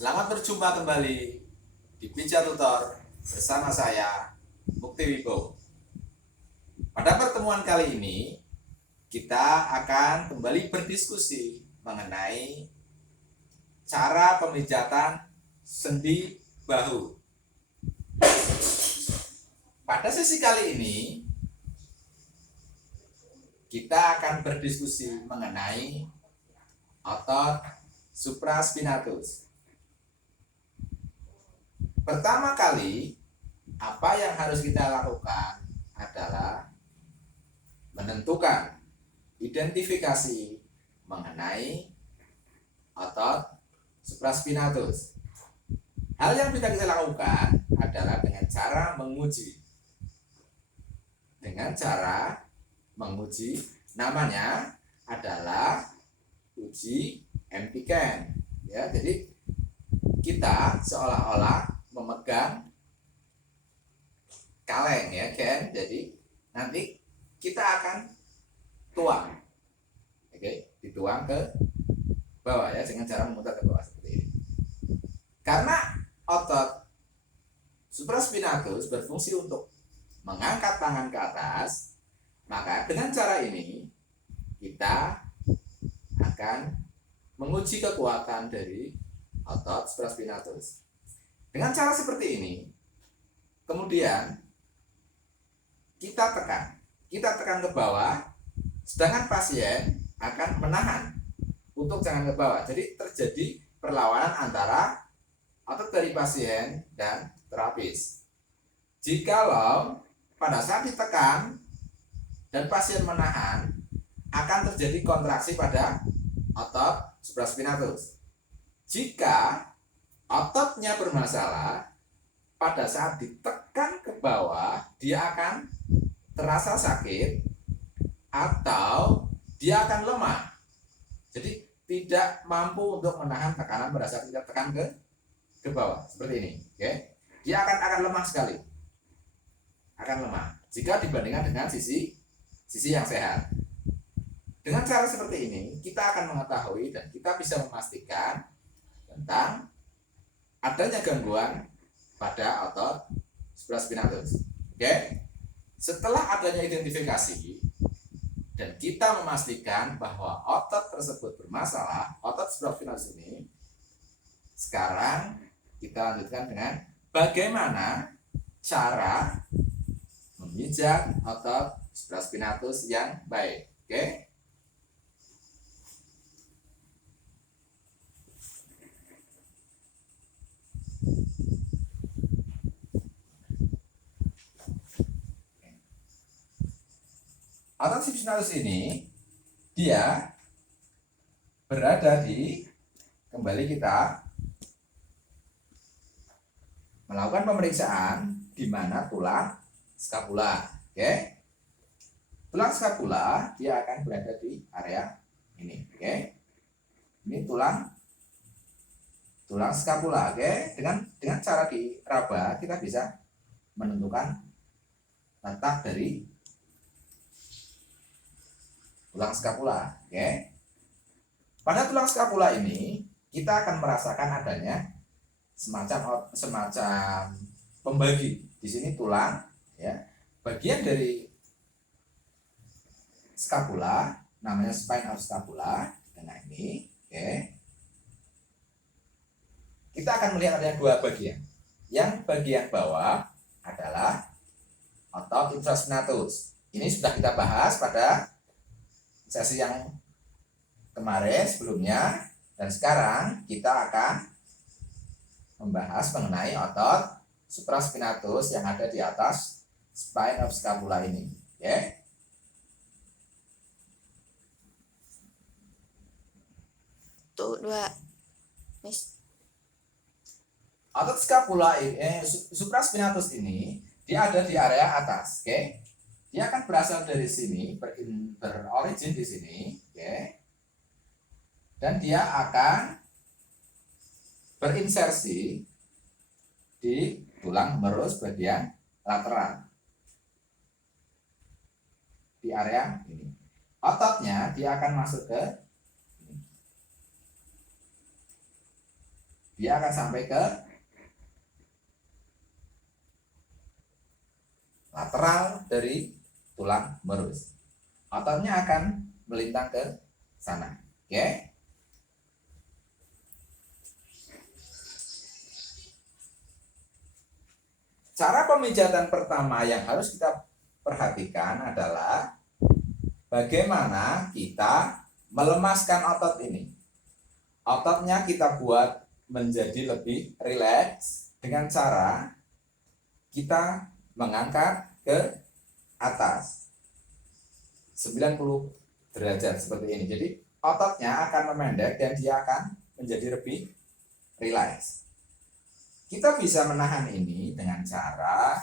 Selamat berjumpa kembali di Pijat Tutor bersama saya, Mukti Wibo. Pada pertemuan kali ini, kita akan kembali berdiskusi mengenai cara pemijatan sendi bahu. Pada sesi kali ini, kita akan berdiskusi mengenai otot supraspinatus. Pertama kali, apa yang harus kita lakukan adalah menentukan identifikasi mengenai otot supraspinatus. Hal yang bisa kita lakukan adalah dengan cara menguji. Namanya adalah uji MPCAN. Ya, jadi kita seolah-olah memegang kaleng ya kan, jadi nanti kita akan tuang, oke, dituang ke bawah ya dengan cara memutar ke bawah seperti ini. Karena otot supraspinatus berfungsi untuk mengangkat tangan ke atas, maka dengan cara ini kita akan menguji kekuatan dari otot supraspinatus. Dengan cara seperti ini, kemudian kita tekan ke bawah, sedangkan pasien akan menahan untuk jangan ke bawah. Jadi terjadi perlawanan antara otot dari pasien dan terapis. Jikalau pada saat ditekan dan pasien menahan, akan terjadi kontraksi pada otot supraspinatus. Jika ototnya bermasalah, pada saat ditekan ke bawah, dia akan terasa sakit atau dia akan lemah. Jadi tidak mampu untuk menahan tekanan pada saat kita tekan ke bawah seperti ini. Oke. Dia akan lemah sekali. Akan lemah jika dibandingkan dengan sisi yang sehat. Dengan cara seperti ini, kita akan mengetahui dan kita bisa memastikan tentang adanya gangguan pada otot supraspinatus. Oke. Setelah adanya identifikasi dan kita memastikan bahwa otot tersebut bermasalah, otot supraspinatus ini, sekarang kita lanjutkan dengan bagaimana cara memijat otot supraspinatus yang baik. Oke. Otot supraspinatus ini dia berada di, kembali kita melakukan pemeriksaan di mana tulang skapula. Oke. Tulang skapula dia akan berada di area ini. Oke. Ini tulang skapula. Oke. Dengan cara diraba kita bisa menentukan letak dari tulang skapula. Oke. Pada tulang skapula ini kita akan merasakan adanya semacam pembagi. Di sini tulang ya. Bagian dari skapula namanya spine of scapula di tengah ini. Oke. Kita akan melihat adanya dua bagian. Yang bagian bawah adalah otot infraspinatus. Ini sudah kita bahas pada sesi yang kemarin sebelumnya, dan sekarang kita akan membahas mengenai otot supraspinatus yang ada di atas spine of scapula ini. Oke. Tuh, dua. Miss. Otot scapula supraspinatus ini dia ada di area atas. Oke. Dia akan berasal dari sini, berorigin di sini, oke. Dan dia akan berinsersi di tulang merus bagian lateral di area ini. Ototnya dia akan masuk ke dia akan sampai ke lateral dari tulang merus. Ototnya akan melintang ke sana. Oke. Cara pemijatan pertama yang harus kita perhatikan adalah bagaimana kita melemaskan otot ini. Ototnya kita buat menjadi lebih rileks dengan cara kita mengangkat ke atas 90 derajat seperti ini. Jadi ototnya akan memendek dan dia akan menjadi lebih rileks. Kita bisa menahan ini dengan cara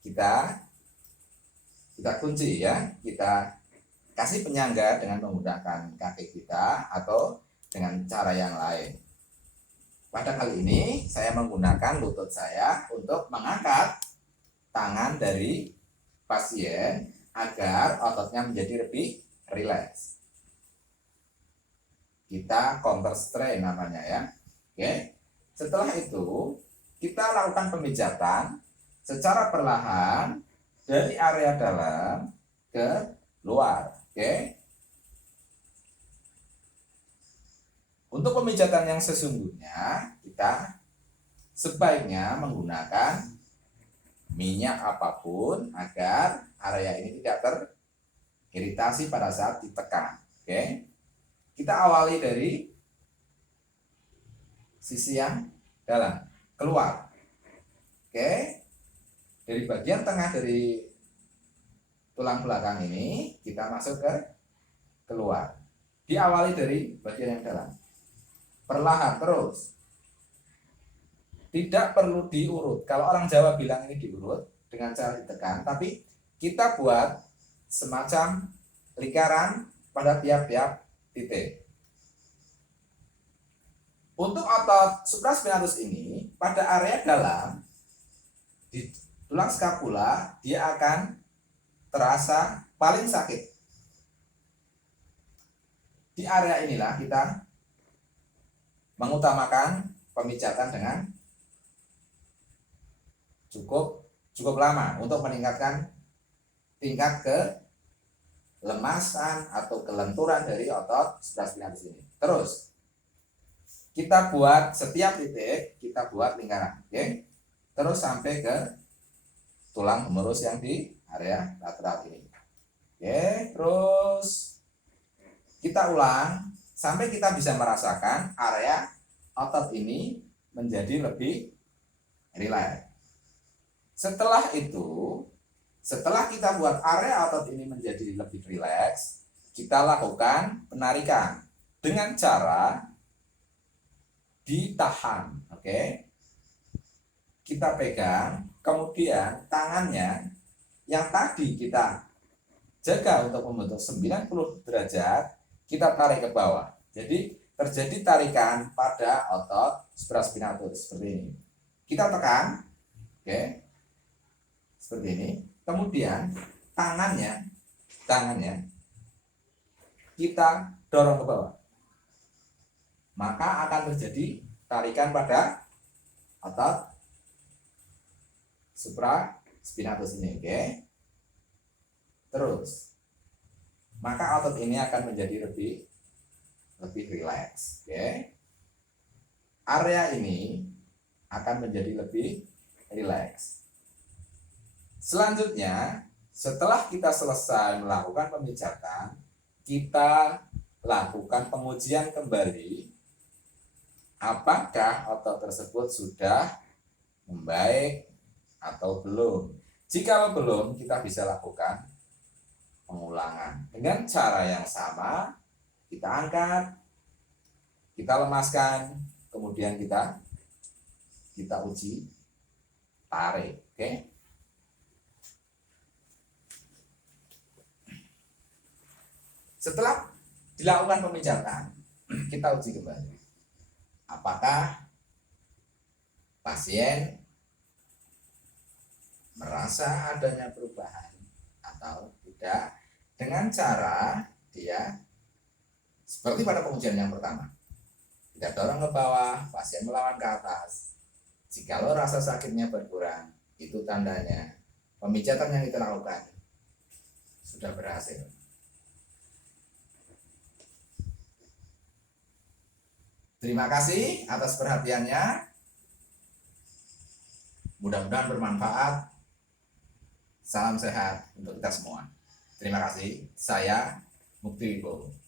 kita kunci ya, kita kasih penyangga dengan menggunakan kaki kita atau dengan cara yang lain. Pada kali ini saya menggunakan lutut saya untuk mengangkat tangan dari pasien agar ototnya menjadi lebih rileks. Kita counter strain namanya ya. Oke. Setelah itu kita lakukan pemijatan secara perlahan dari area dalam ke luar. Oke. Untuk pemijatan yang sesungguhnya kita sebaiknya menggunakan minyak apapun agar area ini tidak teriritasi pada saat ditekan. Oke. Kita awali dari sisi yang dalam, keluar. Oke. Dari bagian tengah dari tulang belakang ini kita masuk ke keluar. Diawali dari bagian yang dalam. Perlahan terus. Tidak perlu diurut. Kalau orang Jawa bilang ini diurut dengan cara ditekan, tapi kita buat semacam lingkaran pada tiap-tiap titik. Untuk otot supraspinatus ini pada area dalam di tulang skapula dia akan terasa paling sakit. Di area inilah kita mengutamakan pemijatan dengan cukup lama untuk meningkatkan tingkat kelemasan atau kelenturan dari otot supraspinatus ini. Terus kita buat setiap titik, kita buat lingkaran, oke? Terus sampai ke tulang humerus yang di area lateral ini. Oke, terus kita ulang sampai kita bisa merasakan area otot ini menjadi lebih rileks. Setelah itu, setelah kita buat area otot ini menjadi lebih rileks, kita lakukan penarikan dengan cara ditahan, oke? Kita pegang, kemudian tangannya yang tadi kita jaga untuk membentuk 90 derajat, kita tarik ke bawah. Jadi terjadi tarikan pada otot supraspinatus seperti ini. Kita tekan, oke? Seperti ini. Kemudian tangannya kita dorong ke bawah. Maka akan terjadi tarikan pada otot supraspinatus ini, oke? Terus, maka otot ini akan menjadi lebih rileks, oke? Area ini akan menjadi lebih rileks. Selanjutnya, setelah kita selesai melakukan pemijatan, kita lakukan pengujian kembali apakah otot tersebut sudah membaik atau belum. Jika belum, kita bisa lakukan pengulangan dengan cara yang sama. Kita angkat, kita lemaskan, kemudian kita uji tarik, oke? Setelah dilakukan pemijatan, kita uji kembali apakah pasien merasa adanya perubahan atau tidak, dengan cara dia seperti pada pengujian yang pertama. Kita dorong ke bawah, pasien melawan ke atas. Jikalau rasa sakitnya berkurang, itu tandanya pemijatan yang kita lakukan sudah berhasil. Terima kasih atas perhatiannya. Mudah-mudahan bermanfaat. Salam sehat untuk kita semua. Terima kasih. Saya Mukti Wibowo.